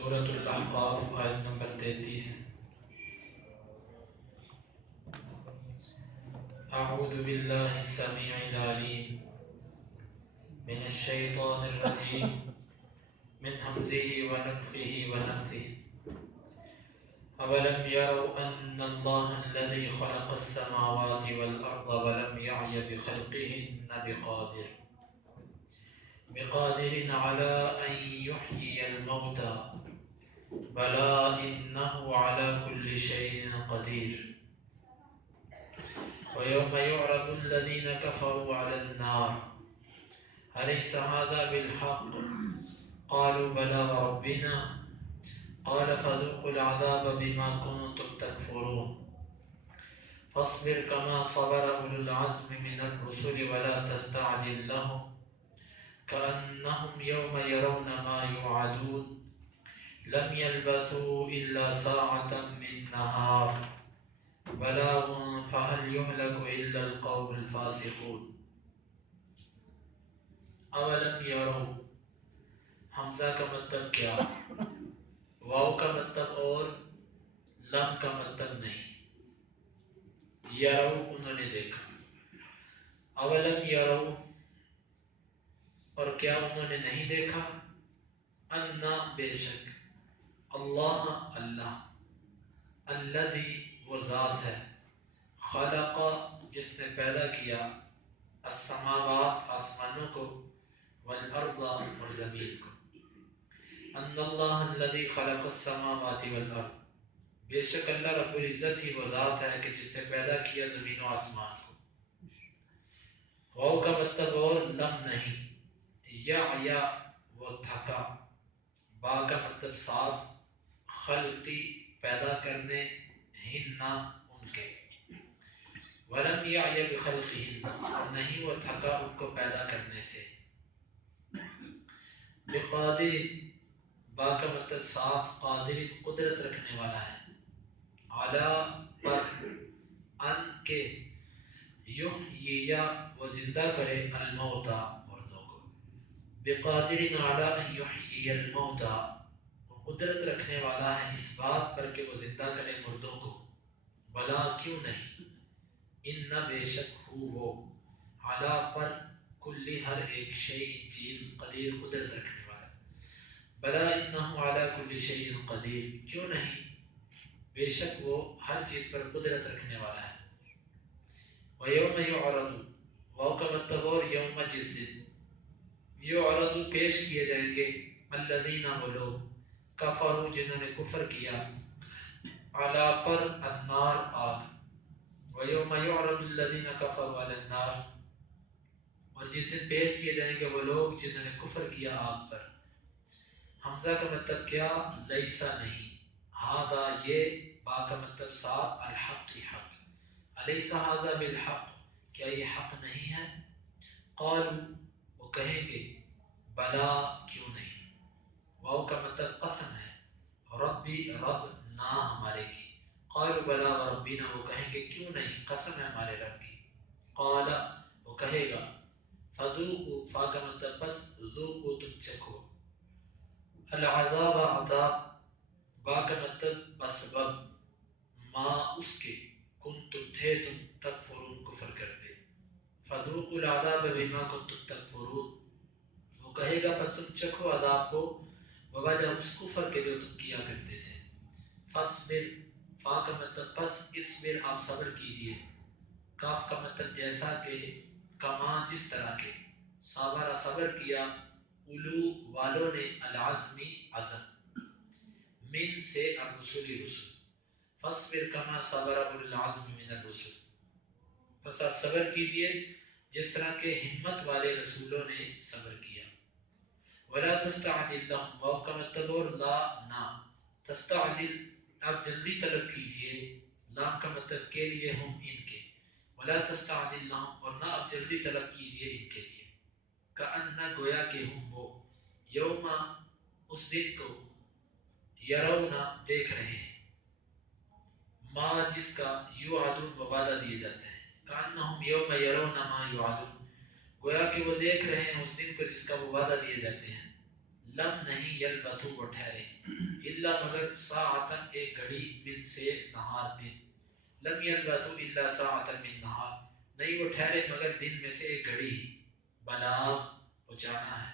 سورة الاحقاف آیت نمبر 33. اعوذ باللہ السمیع العلیم من الشیطان الرجیم من حمزه ونفخه ونفثه. اولم يروا ان الله الذي خلق السماوات والارض ولم يعي بخلقهن بقادر على ان يحيي الموتى بلى إنه على كل شيء قدير. ويوم يعرض الذين كفروا على النار أليس هذا بالحق قالوا بلى وربنا قال فذوقوا العذاب بما كنتم تكفرون. فاصبر كما صبر أولو العزم من الرسل ولا تستعجل لهم كأنهم يوم يرون ما يوعدون لم يلبثوا إلا ساعة من نهار بلاغ فهل يهلك إلا القوم الفاسقون. اولم يروا، حمزہ کا مطلب کیا، واو کا مطلب اور لم کا مطلب نہیں. یرو انہوں نے دیکھا. اولم یرو، اور کیا انہوں نے نہیں دیکھا، انا بے شک، اللہ اللہ، الذی وہ ذات ہے، خلق جس نے پیدا کیا، السماوات آسمانوں کو، والارض اور زمین کو. ان اللہ الذی خلق السماوات والارض، بے شک اللہ رب العزت ہی وہ ذات ہے کہ جس نے پیدا کیا زمین و آسمان کو. واو کا مطلب اور لم نہیں. یا وہ تھکا. با کا مطلب ساتھ. خلقی پیدا کرنے، ہننا ان کے. ولم یعی بخلقہن، اور نہیں وہ تھکا ان کو پیدا کرنے سے. بقادر، با کا مطلب ساتھ، قادر قدرت رکھنے والا ہے. علی پر، ان کے، یحیی وہ زندہ کرے، الموتى مردوں کو. بقادر علی ان یحیی الموتى، وہ قدرت رکھنے والا ہے اس بات پر کہ وہ زندہ کرے مردوں کو. بلا کیوں نہیں، ان بے شک ہو وہ، علی پر، کلی ہر ایک شیء چیز، قدیر قدرت رکھنے والا. بلا انہ علی کل شیء قدیر، کیوں نہیں، بے شک وہ ہر چیز پر قدرت رکھنے والا ہے. ویوم یعرض، واو کا مطلب اور یوم جس دن، یعرض پیش کیے جائیں گے، الذین وہ لوگ، کفروا جنہوں نے کفر کیا، علی پر، النار آگ. وَيَوْمَ يُعْرَضُ الَّذِينَ كَفَرُوا عَلَى النَّارِ، اور جس دن پیش کیے جائیں گے وہ لوگ جنہوں نے کفر کیا آگ پر. حمزہ کا مطلب کیا، لیسا نہیں. ہادا یہ، با کا مطلب ساتھ، الحق حق. الیسا ہادا بالحق، کیا یہ حق نہیں ہے. قالوا وہ کہیں گے، بلا کیوں نہیں. واو کا مطلب قسم ہے، ربی رب نہ ہمارے کی. قالوا بلا وربنا، وہ کہیں گے کیوں نہیں، قسم ہے ہمارے رب کی. قال وہ کہے گا، فذوقوا، فا کا مطلب بس، ذوقوا تم چکھو، العذاب عذاب، با کا مطلب بسبب، ما اس کے، کنتم تھے تم، تکفرون کفر کرتے. فذوقوا العذاب بما کنتم تکفرون، وہ کہے گا پس تم چکھو عذاب کو بوجہ اس کفر کے جو تم کیا کرتے تھے. فاصبر، فا کا مطلب پس، اصبر آپ صبر کیجئے. کاف کا مطلب جیسا کہ، کما جس طرح کے، صبر صبر کیا، اولو والوں نے، العزمی عزم، من سے الرسول رسل. فاصبر کما صبر اولو العزم من الرسل، پس آپ صبر کیجئے جس طرح کے ہمت والے رسولوں نے صبر کیا. ولا تستعجل لهم، واو کا مطلب اور لا نہ. تستعجل آپ جلدی طلب کیجئے، لام کا مطلب کے لیے، ہم ان کے. ولا تستعجل لهم، اور نہ آپ جلدی طلب کیجئے ان کے لیے. کأن گویا کہ ہم وہ، یوم اس دن کو، یرون دیکھ رہے ہیں، ما جس کا، یوعدون وعدہ دیے جاتے ہیں. کأنہم یوم یرون ما یوعدون، گویا کہ وہ دیکھ رہے ہیں اس دن کو جس کا وہ وعدہ دیے جاتے ہیں. لم نہیں یلبثو وہ ٹھہرے الا مگر ساعتن ایک گھڑی من سے نہار دن لم یلبثو الا ساعتن من نہار نہیں وہ ٹھہرے مگر دن میں سے ایک گھڑی ہی بلاغ پہنچانا ہے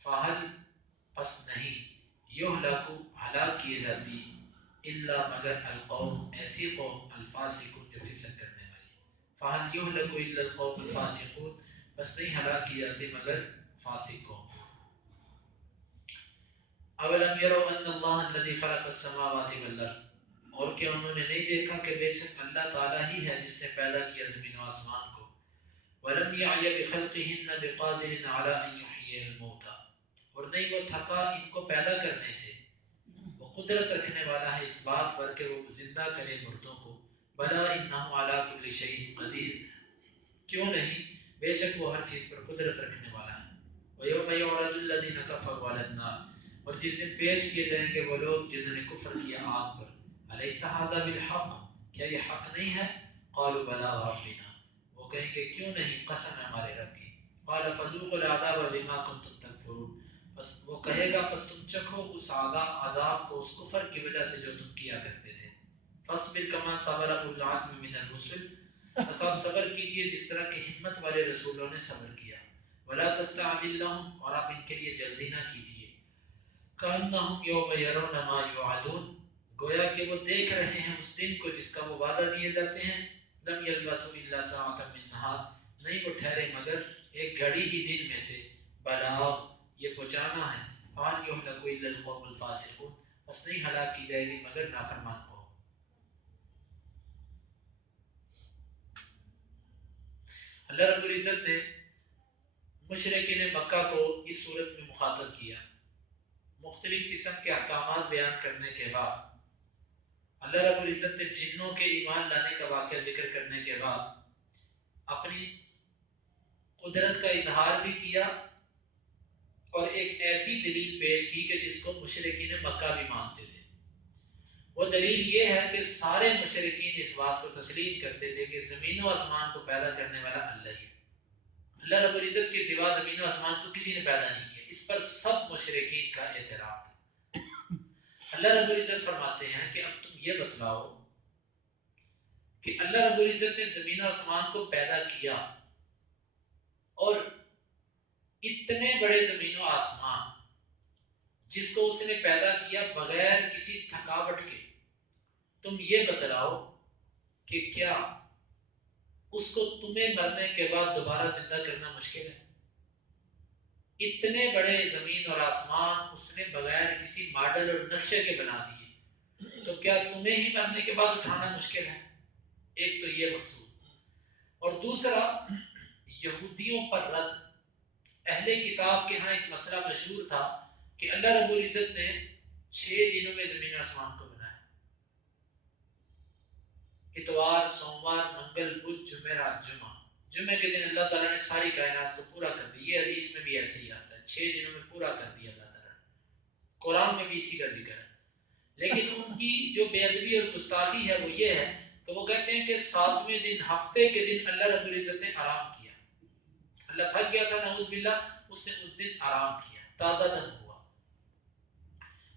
فہل پس نہیں یہلکو ہلاک کیے جاتی الا مگر القوم ایسی قوم الفاسقون جو فسق کرنے والی فہل یہلکو الا القوم الفاسقون بس نہیں ہلاک کی جاتی مگر فاسق قوم اولم یرو ان اللہ الذی خلق السماوات والارض اور کیا انہوں نے نہیں دیکھا کہ بے شک اللہ تعالیٰ ہی ہے جس نے پیدا کیا زمین و آسمان کو ولم یعی بخلقہن بقادر علی ان یحیی الموتى اور نہیں وہ تھکا ان کو پیدا کرنے سے وہ قدرت رکھنے والا ہے اس بات پر کہ وہ زندہ کرے مردوں کو بلا انہ علی کل شیء قدیر کیوں نہیں بے شک وہ ہر چیز پر قدرت رکھنے والا ہے وَيَوْمَ يُعْرَضُ الَّذِينَ كَفَرُوا عَلَى النَّارِ اور جس دن پیش کیے جائیں گے وہ لوگ جنہوں نے کفر کیا آگ پر أَلَيْسَ هَذَا بِالْحَقِّ کیا یہ حق نہیں ہے قالوا بلا ربنا وہ کہیں کہ کیوں نہیں قسم ہے ہمارے رب کی قال فذوقوا العذاب بما كنتم تكفرون بس وہ کہے گا پس تم چکھو اس عذاب کو اس کفر کی وجہ سے جو تم کیا کرتے تھے فاصبر كما صبر أولو العزم من الرسل بس آپ صبر کیجئے جس طرح کہ ہمت والے رسولوں نے صبر کیا ولا تستعجل لهم اور آپ ان کے لیے جلدی نہ کیجئے كأنهم يوم يرون ما يوعدون گویا کہ وہ دیکھ رہے ہیں اس دن کو جس کا وہ وعدہ دیے جاتے ہیں لم يلبثوا الا ساعة من نهار نہیں وہ ٹھہرے مگر ایک گھڑی ہی دن میں سے بلاغ یہ پہنچانا ہے حال يهلك الا القوم الفاسقون بس نہیں ہلاک کی جائے گی مگر نافرمان قوم اللہ رب العزت نے مشرکین مکہ کو اس صورت میں مخاطب کیا مختلف قسم کے احکامات بیان کرنے کے بعد اللہ رب العزت نے جنوں کے ایمان لانے کا واقعہ ذکر کرنے کے بعد اپنی قدرت کا اظہار بھی کیا اور ایک ایسی دلیل پیش کی کہ جس کو مشرکین مکہ بھی مانتے تھے وہ دلیل یہ ہے کہ سارے مشرکین اس بات کو تسلیم کرتے تھے کہ زمین و آسمان کو پیدا کرنے والا اللہ ہی ہے اللہ رب العزت کے سوا زمین و آسمان کو کسی نے پیدا نہیں کیا اس پر سب مشرکین کا اعتراف ہے اللہ رب العزت فرماتے ہیں کہ اب تم یہ بتلاؤ کہ اللہ رب العزت نے زمین و آسمان کو پیدا کیا اور اتنے بڑے زمین و آسمان جس کو اس نے پیدا کیا بغیر کسی تھکاوٹ کے تم یہ بتلاؤ کہ کیا اس کو تمہیں مرنے کے بعد دوبارہ زندہ کرنا مشکل ہے اتنے بڑے زمین اور آسمان اس نے بغیر کسی ماڈل اور نقشے کے بنا دیے تو کیا تمہیں ہی مرنے کے بعد اٹھانا مشکل ہے ایک تو یہ مقصود اور دوسرا یہودیوں پر رد اہل کتاب کے ہاں ایک مسئلہ مشہور تھا کہ اللہ رب العزت نے 6 دنوں میں زمین آسمان کو بنایا اتوار سوموار منگل بدھ جمعرات جمعے کے دن اللہ تعالیٰ نے ساری کائنات کو پورا کر دیا یہ حدیث میں بھی ایسے ہی آتا ہے 6 دنوں میں پورا کر دیا اللہ تعالیٰ نے قرآن میں بھی اسی کا ذکر ہے لیکن ان کی جو بے ادبی اور گستاخی ہے وہ یہ ہے کہ وہ کہتے ہیں کہ 7ویں دن ہفتے کے دن اللہ رب العزت نے آرام کیا اللہ تھک گیا تھا نعوذ باللہ اس نے اس دن آرام کیا تازہ دم ہوا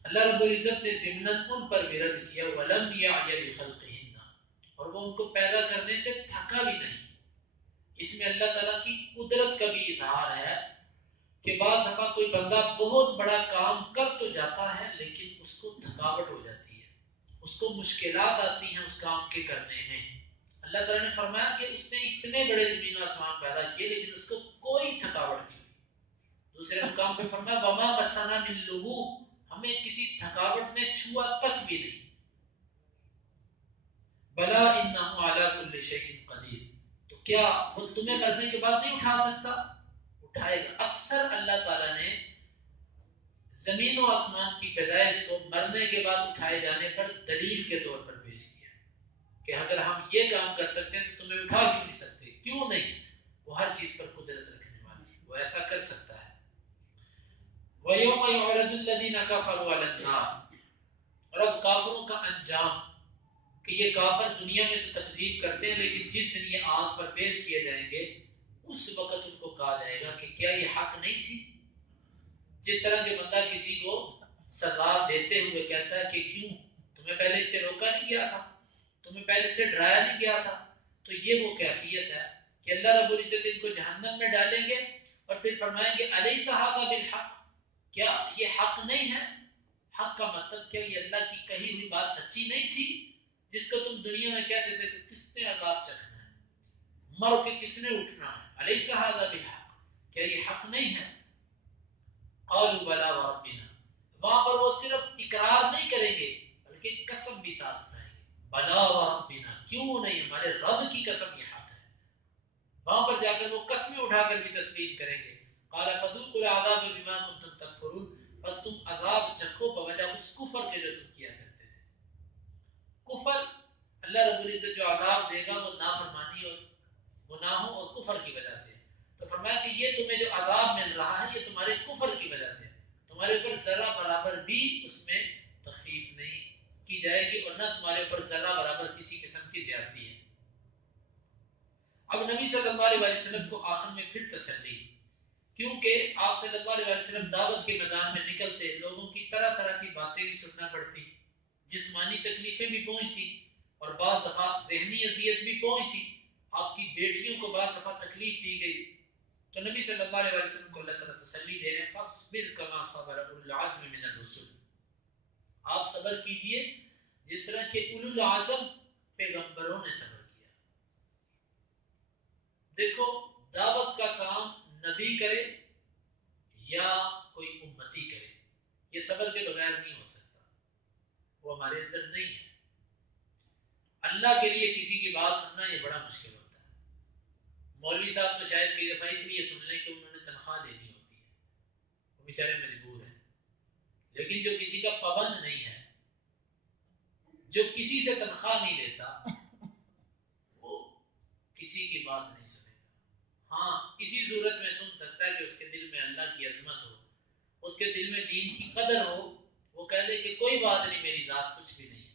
اللہ رب العزت نے ضمناً ان پر بھی رد کیا ولم یعی بخلقہن اور وہ ان کو پیدا کرنے سے تھکا بھی نہیں اس میں اللہ تعالیٰ کی قدرت کا بھی اظہار ہے کہ بعض دفعہ کوئی بندہ بہت بڑا کام کر تو جاتا ہے لیکن اس کو تھکاوٹ ہو جاتی ہے اس کو مشکلات آتی ہیں اس کام کے کرنے میں اللہ تعالیٰ نے فرمایا کہ اس نے اتنے بڑے زمین و آسمان پیدا کیے لیکن اس کو کوئی تھکاوٹ نہیں ہوئی دوسرے مقام پہ فرمایا وما مسنا من لغوب ہمیں کسی تھکاوٹ نے چھوا تک بھی نہیں بلا انہ علی کل شیء قدیر تو کیا وہ تمہیں مرنے کے بعد نہیں اٹھا سکتا اٹھائے گا اکثر اللہ تعالیٰ نے زمین و آسمان کی پیدائش کو مرنے کے بعد اٹھائے جانے پر دلیل کے طور پر پیش کیا کہ اگر ہم یہ کام کر سکتے ہیں تو تمہیں اٹھا کیوں نہیں سکتے کیوں نہیں وہ ہر چیز پر قدرت رکھنے والی وہ ایسا کر سکتا ہے وَيَوْمَ يُعْرَضُ الَّذِينَ كَفَرُوا عَلَى النَّارِ اور اب کافروں کا انجام کہ یہ کافر دنیا میں تو تکذیب کرتے ہیں لیکن جس دن یہ آگ پر پیش کیے جائیں گے اس وقت ان کو کہا جائے گا کہ کیا یہ حق نہیں تھی جس طرح کہ بندہ کسی کو سزا دیتے ہوئے کہتا ہے کہ کیوں تمہیں پہلے اس سے روکا نہیں گیا تھا، تمہیں پہلے سے ڈرایا نہیں گیا تھا. تو یہ وہ کیفیت ہے کہ اللہ رب العزت ان کو جہنم میں ڈالیں گے اور پھر فرمائیں گے الیس ھذا بالحق، کیا یہ حق نہیں ہے؟ حق کا مطلب کیا یہ اللہ کی کہی ہوئی بات سچی نہیں تھی جس کو تم دنیا میں کہتے تھے کہ کس نے عذاب چکھنا ہے، مر کے کس نے اٹھنا ہے، الیس ھذا بالحق، کیا یہ حق نہیں ہے؟ قالوا بلا وربنا، وہاں پر وہ صرف اقرار نہیں کریں گے بلکہ قسم بھی ساتھ اٹھائیں گے. بلا وربنا، کیوں نہیں، ہمارے رب کی قسم یہ حق ہے. وہاں پر جا کر وہ قسمیں اٹھا کر بھی تسلیم کریں گے. قال فذوقوا العذاب بما كنتم تکفرون، بس تم عذاب چکھو بوجہ اس کفر کے جو تم کیا کرتے تھے. کفر، اللہ رب العزت جو عذاب دے گا وہ نافرمانی اور گناہوں اور کفر کی وجہ سے. تو فرمایا کہ یہ تمہیں جو عذاب مل رہا ہے یہ تمہارے کفر کی وجہ سے، تمہارے اوپر ذرہ برابر بھی اس میں تخفیف نہیں کی جائے گی اور نہ تمہارے اوپر ذرہ برابر کسی قسم کی زیادتی ہے. اب نبی صلی اللہ علیہ وسلم کو آخر میں پھر تسلی، کیونکہ آپ صلی اللہ علیہ وسلم دعوت کے میدان میں نکلتے، لوگوں کی طرح طرح کی باتیں بھی سننا پڑتی، جسمانی تکلیفیں بھی پہنچتی اور بعض دفعہ ذہنی اذیت بھی پہنچتی. آپ کی بیٹیوں کو بعض دفعہ تکلیف دی گئی. تو نبی صلی اللہ علیہ وسلم کو اللہ تعالیٰ تسلی دے رہے ہیں فاصبر کما صبر اولو العزم من الرسل، آپ صبر کیجئے جس طرح کہ اولو العزم پیغمبروں نے صبر کیا. دیکھو دعوت کا کام نبی کرے یا کوئی امتی کرے، یہ صبر کے بغیر نہیں ہو سکتا، وہ ہمارے اندر نہیں ہے. اللہ کے لیے کسی کی بات سننا یہ بڑا مشکل ہوتا ہے. مولوی صاحب تو شاید کئی دفعہ اس لیے سن لیں کہ انہوں نے تنخواہ لینی ہوتی ہے، وہ بیچارے مجبور ہیں. لیکن جو کسی کا پابند نہیں ہے، جو کسی سے تنخواہ نہیں لیتا، وہ کسی کی بات نہیں سنے گا. ہاں اسی صورت میں سن سکتا ہے کہ اس کے دل میں اللہ کی عظمت ہو، اس کے دل میں دین کی قدر ہو، وہ کہہ دے کہ کوئی بات نہیں، میری ذات کچھ بھی نہیں ہے.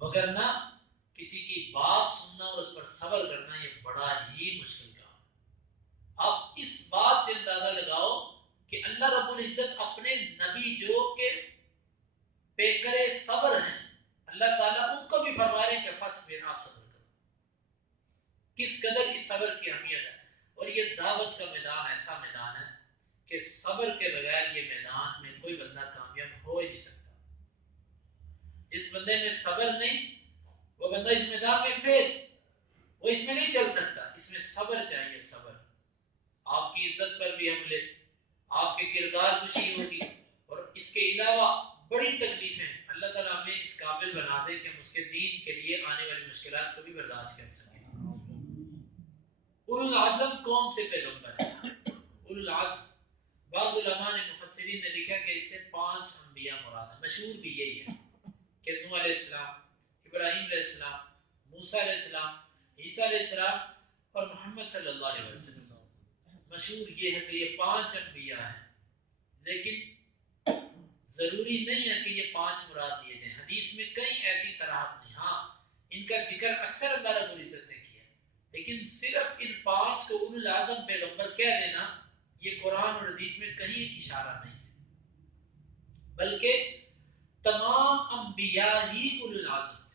وگرنہ کسی کی بات سننا اور اس پر صبر کرنا یہ بڑا ہی مشکل کام ہے. آپ اس بات سے اندازہ لگاؤ کہ اللہ رب العزت اپنے نبی جو کہ پیکر صبر ہیں، اللہ تعالیٰ ان کو بھی فرما رہے ہیں کہ فصبر، آپ صبر کرو. کس قدر اس صبر کی اہمیت ہے. اور یہ دعوت کا میدان ایسا میدان ہے کہ صبر کے بغیر یہ میدان میں کوئی بندہ کامیاب ہو ہی نہیں سکتا. جس بندے میں صبر نہیں وہ بندہ اس میدان میں فیل، وہ اس میں نہیں چل سکتا. اس میں صبر چاہیے، صبر. آپ کی عزت پر بھی حملے، آپ کے کردار کشی ہوگی، اور اس کے علاوہ بڑی تکلیفیں. اللہ تعالیٰ ہمیں اس قابل بنا دے کہ ہم اس کے دین کے لیے آنے والی مشکلات کو بھی برداشت کر سکیں. اولو العزم کون سے پیغمبر ہیں؟ اولو العزم بعض علماء نے، مفسرین نے لکھا کہ اس سے 5 انبیاء مراد ہیں. مشہور بھی یہی ہے کہ نوح علیہ السلام، ابراہیم علیہ السلام، موسیٰ علیہ السلام، عیسیٰ علیہ السلام اور محمد صلی اللہ علیہ وسلم. مشہور یہ ہے کہ یہ 5 انبیاء ہیں، لیکن ضروری نہیں ہے کہ یہ 5 مراد دیے جائیں. حدیث میں کئی ایسی صراحت نہیں. ہاں ان کا ذکر اکثر اللہ رب العزت نے کیا، لیکن صرف ان 5 کو اولو العزم پیغمبر کہہ دینا یہ قرآن اور حدیث میں کہیں اشارہ نہیں ہے، بلکہ تمام انبیاء ہی اولو العزم تھے.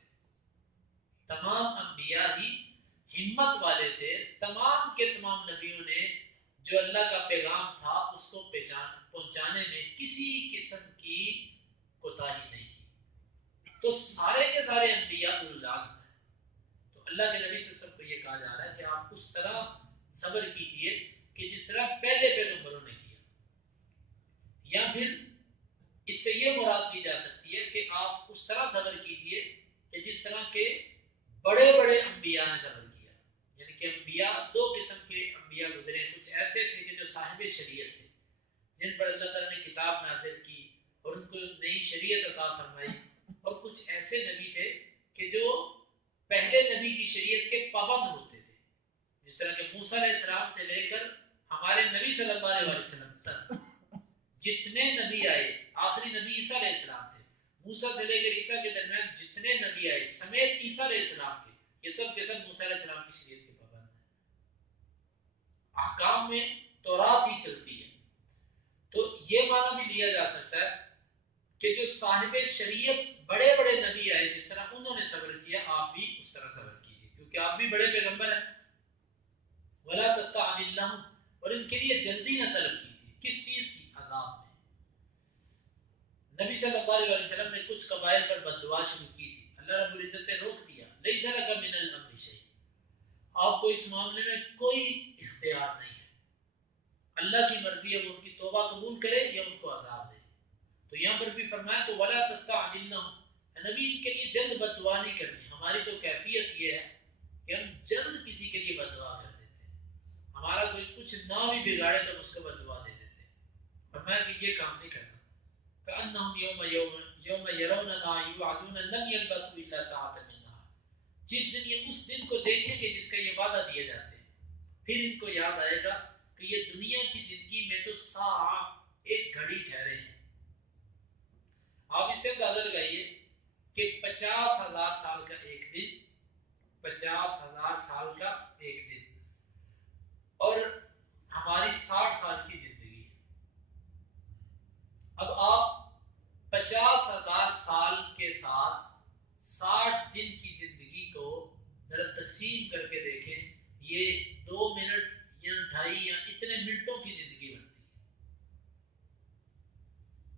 تمام انبیاء ہی ہمت والے تھے. تمام کے تمام نبیوں نے جو اللہ کا پیغام تھا اس کو پہنچانے میں کسی قسم کی کوتاہی نہیں کی. تو سارے کے سارے انبیاء اولو العزم ہیں. تو اللہ کے نبی صلی اللہ علیہ وسلم کو یہ کہا جا رہا ہے کہ آپ اس طرح صبر کیجئے کہ جس طرح پہلے پیغمبروں نے کیا. یا پھر اس سے یہ مراد لی جا سکتی ہے کہ آپ اس طرح صبر کیجئے کہ جس طرح کے بڑے بڑے انبیاء نے صبر کیا. یعنی کہ انبیاء 2 قسم کے انبیاء گزرے. کچھ ایسے تھے کہ جو صاحب شریعت تھے، جن پر اللہ تعالیٰ نے کتاب نازل کی اور ان کو نئی شریعت عطا فرمائی، اور کچھ ایسے نبی تھے کہ جو پہلے نبی کی شریعت کے پابند ہوتے تھے، جس طرح کہ موسیٰ علیہ السلام سے لے کر ہمارے نبی صلی اللہ علیہ وسلم تک جتنے نبی آئے، آخری نبی عیسیٰ علیہ السلام تھے. موسیٰ سے لے کر عیسیٰ کے درمیان جتنے نبی آئے سمیت عیسیٰ علیہ السلام کے، یہ سب کے سب موسیٰ علیہ السلام کی شریعت کے پابند ہیں. احکام میں تورات ہی چلتی ہے. تو یہ معنی بھی لیا جا سکتا ہے کہ جو صاحب شریعت بڑے بڑے نبی آئے جس طرح انہوں نے صبر کیا آپ بھی اس طرح صبر کیجیے کیونکہ آپ بھی بڑے پیغمبر ہیں. ولا تستعجل لهم اور ان کے لیے جلدی نہ طلب کیجیے. کس چیز کی؟ عذاب میں. نبی صلی اللہ علیہ وسلم نے کچھ قبائل پر بد دعا شروع کی تھی. اللہ رب العزت نے روک دیا. لیس لک من الامر شیء، آپ کو اس معاملے میں کوئی اختیار نہیں ہے. اللہ کی مرضی ہے وہ ان کی توبہ قبول کرے یا ان کو عذاب دے. تو یہاں پر بھی فرمایا تو ولا تستعجل لهم، نبی ان کے لیے جلد بد دعا نہیں کرنی. ہماری تو کیفیت یہ ہے کہ ہم جلد کسی کے لیے بد دعا کر دیتے ہیں. ہمارا کوئی کچھ نہ بھی بگاڑے تو اس کو بد دعا دے دیتے ہیں. فرمایا کہ یہ کام نہیں کرنا. كأنهم يوم يرون ما يوعدون لم يلبثوا إلا ساعة من نهار، جس دن یہ اس دن کو دیکھیں گے جس کا یہ وعدہ دیے جاتے ہیں پھر ان کو یاد آئے گا کہ یہ دنیا کی زندگی میں تو ایک گھڑی ٹھہرے ہیں. آپ اس سے اندازہ لگائیے کہ 50,000 سال کا ایک دن، 50,000 سال کا ایک دن، اور ہماری 60 سال کی زندگی. اب آپ 50,000 سال کے ساتھ 60 دن کی زندگی کو ذرا تقسیم کر کے دیکھیں. یہ 2 منٹ یا 2.5 یا اتنے منٹوں کی زندگی بنتی ہے.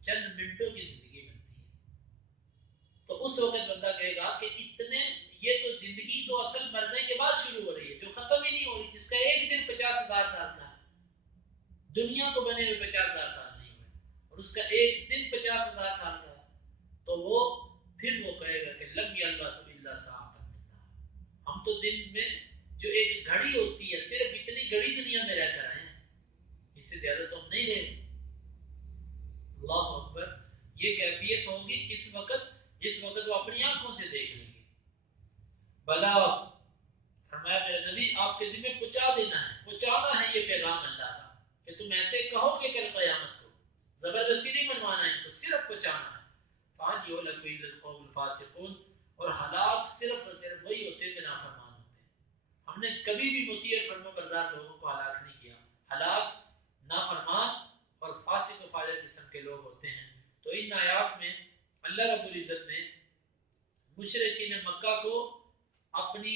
چند منٹوں کی زندگی بنتی ہے. تو اس وقت بندہ کہے گا کہ اتنے، یہ تو زندگی تو اصل مرنے کے بعد شروع ہو رہی ہے جو ختم ہی نہیں ہو رہی، جس کا ایک دن 50,000 سال کا ہے. دنیا کو بنے ہوئے 50,000 سال نہیں ہوئے اور اس کا ایک دن 50,000 سال کا ہے. تو وہ پھر وہ کہے گا کہ لم یلبث الا ساعۃ من نہار، ہم تو دن میں جو ایک گھڑی ہوتی ہے صرف اتنی گھڑی دنیا میں رہ کر آئے ہیں، اس سے زیادہ تو ہم نہیں رہے. اللہ اکبر. یہ کیفیت ہوگی کس وقت؟ جس وقت وہ اپنی آنکھوں سے دیکھ لیں گے. بلا، فرمایا میرے نبی آپ کے ذمہ پہنچا دینا ہے، پہنچانا ہے یہ پیغام اللہ کا کہ تم ایسے کہو کہ کل قیامت کو، زبردستی نہیں منوانا ہے ان کو، صرف پہنچانا ہے. فَهَلْ يُهْلَكُ إِلَّا الْقَوْمُ الْفَاسِقُونَ، اور ہلاک صرف اور صرف وہی ہوتے ہیں کہ نافرمان ہوتے ہیں. ہم نے کبھی بھی مطیع فرما بردار لوگوں کو ہلاک نہیں کیا. ہلاک نافرمان اور فاسق و فاجر قسم کے لوگ ہوتے ہیں. تو ان آیات میں اللہ رب العزت نے مشرکین مکہ کو اپنی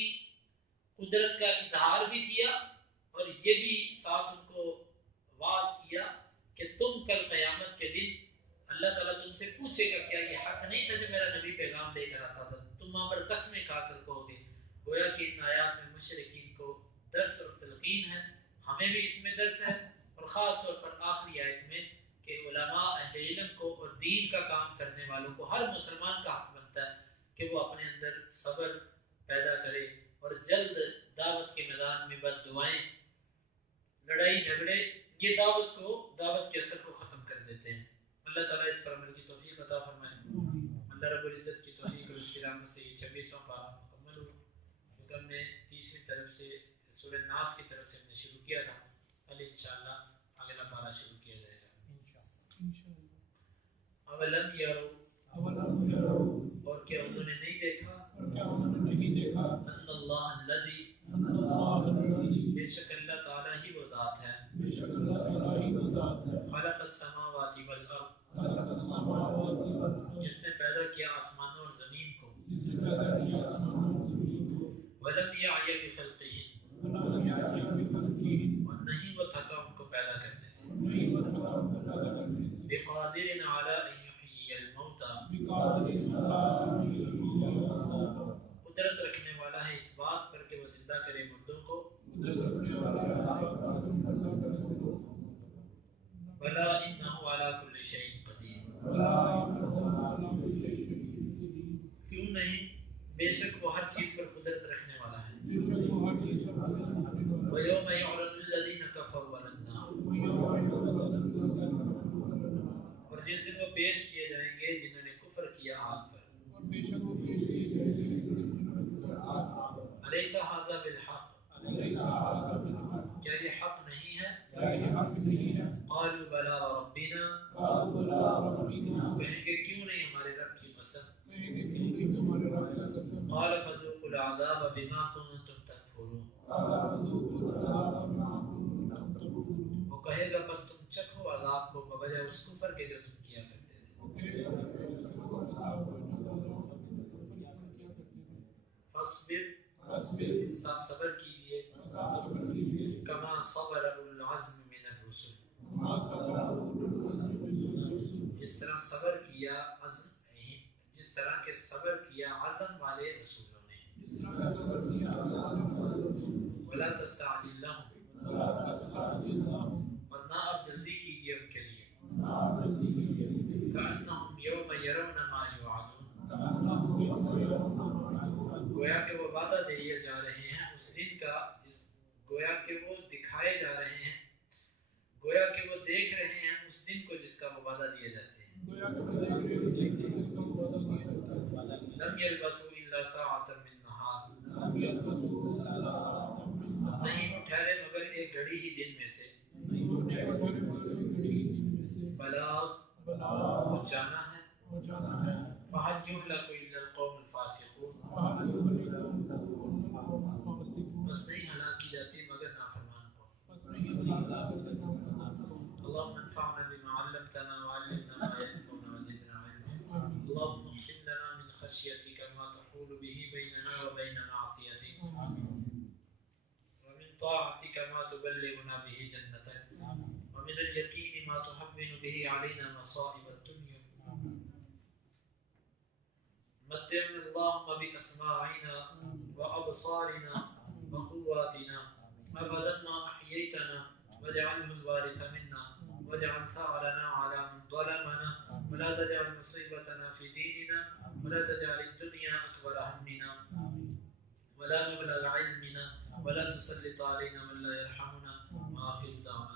قدرت کا اظہار بھی کیا اور یہ بھی ساتھ ان کو واعظ کیا کہ تم کل قیامت کے دن اللہ تعالیٰ تم سے پوچھے گا کیا یہ حق نہیں تھا جو میرا نبی پیغام لے کر آتا تھا. تم وہاں پر قسمیں کھا کر کہو گے. گویا کہ ان آیات میں مشرکین کو درس اور تلقین ہے. ہمیں بھی اس میں درس ہے، اور خاص طور پر آخری آیت میں کہ علماء اہل علم کو اور دین کا کام کرنے والوں کو، ہر مسلمان کا حق بنتا ہے کہ وہ اپنے اندر صبر پیدا کرے اور جلد دعوت کے میدان میں بد دعائیں، لڑائی جھگڑے، یہ دعوت کے اثر کو ختم کر دیتے ہیں. اللہ تعالیٰ اس پر عمل کی توفیق عطا فرمائے. اللہ رب العزت کی توفیق اور اس کی رحمت سے یہ 26واں پارہ مکمل ہوا. کیونکہ ہم نے 30ویں طرف سے سورہ ناس کی طرف سے ہم نے شروع کیا تھا. کل انشاءاللہ اگلا پارہ شروع کیا جائے گا انشاءاللہ. اولم یرو، اور کیا انہوں نے نہیں دیکھا، ان اللہ الذی، بے شک اللہ تعالیٰ ہی وہ ذات ہے، خلق السماوات والارض، جس نے پیدا کیا آسمانوں اور زمین کو، ولم یعی بخلقہن، اور نہیں وہ تھکا ان کو پیدا کرنے سے، بقادر علی ان یحیی الموتى، قدرت رکھنے والا ہے اس بات پر کہ وہ زندہ کرے مردوں کو، بلا انہ علی کل شیء قدیر، کیوں نہیں، بے شک وہ ہر چیز پر قدرت رکھنے والا ہے. وَيَوْمَ يُعْرَضُ الَّذِينَ كَفَرُوا عَلَى النَّارِ، اور جس دن وہ پیش کیے جائیں گے جنہوں نے کفر کیا آگ پر. أَلَيْسَ هَذَا بِالْحَقِّ، کیا یہ حق نہیں ہے؟ قَالُوا بَلَىٰ وَرَبِّنَا، کہیں گے کیوں نہیں ہمارے رب کی قسم. قَالَ فَذُوقُوا الْعَذَابَ بِمَا كُنتُمْ تَكْفُرُونَ، وہ کہے گا بس تم چکھو عذاب کو بوجہ فاصبر صبر کیجئے کما صبر اولو العزم من الرسل جس طرح صبر کیا جس طرح کے صبر کیا عزم والے رسولوں نے ولا تستعجل لهم اور نہ آپ جلدی کیجئے ان کے لیے كأنهم يوم يرون ما يوعدون گویا کہ وہ وعدہ دیے جا رہے ہیں اس دن کا گویا کہ وہ دکھائے جا رہے ہیں گویا کہ وہ دیکھ رہے ہیں اس دن کو جس کا وہ وعدہ دیے جاتے ہیں لم يلبثوا إلا ساعة من نهار نہیں وہ ٹھہرے مگر ایک گھڑی ہی دن میں سے بلاغ پہنچانا ہے فَهَلْ يُهْلَكُ إِلَّا الْقَوْمُ الْفَاسِقُونَ بس نہیں ہلاک کی جاتی مگر نافرمان قوم اللهم انفعنا بما علمتنا وعلمنا ما ينفعنا وزدنا علما اللهم اقسم لنا من خشيتك ما تحول به بيننا وبين معصيتك ومن طاعتك ما تبلغنا به جنتك ومن اليقين ما تهون به علينا مصائب الدنيا متعنا اللهم بأسماعنا وأبصارنا وقواتنا أبدا ما أحييتنا واجعله الوارث منا واجعل ثأرنا على من ظلمنا ولا تجعل مصيبتنا في ديننا ولا تجعل الدنيا أكبر همنا ولا مبلغ علمنا ولا تسلط علينا من لا يرحمنا وآخر دعوانا